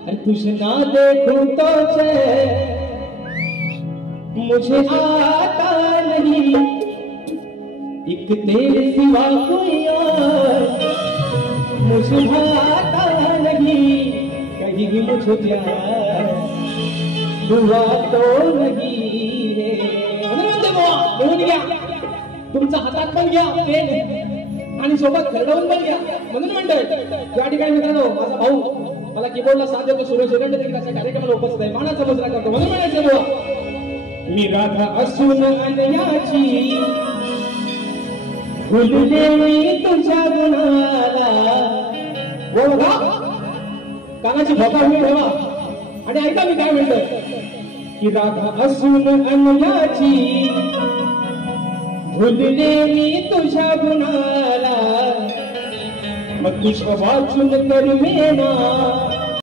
तुझे ना देखूं तो मुझे आता नहीं, एक तेरे सिवा कोई और मुझे भाता नहीं, कहीं मुझे प्यार हुआ तो नहीं रे। म्हणून घ्या तुमचा हातात पण घ्या पेन आणि सोबत खरडवून पण घ्या। म्हणून म्हणतोय या ठिकाणी मित्रांनो माझा भाऊ मला कीबोर्डला साथ देतो, सुरेश एरंडे देखील अशा कार्यक्रमाला उपस्थित आहे, मानाचा मुजरा करतो। म्हणून म्हणायचं बुवा मी राधा असून अनयाची भुलले मी तुझ्या गुणाला। बोला कानाची भोका मी ठेवा आणि ऐका मी काय म्हणतोय की राधा असून अनयाची भुलले मी तुझ्या गुणाला, मग तुझ्या वाचून कर मेना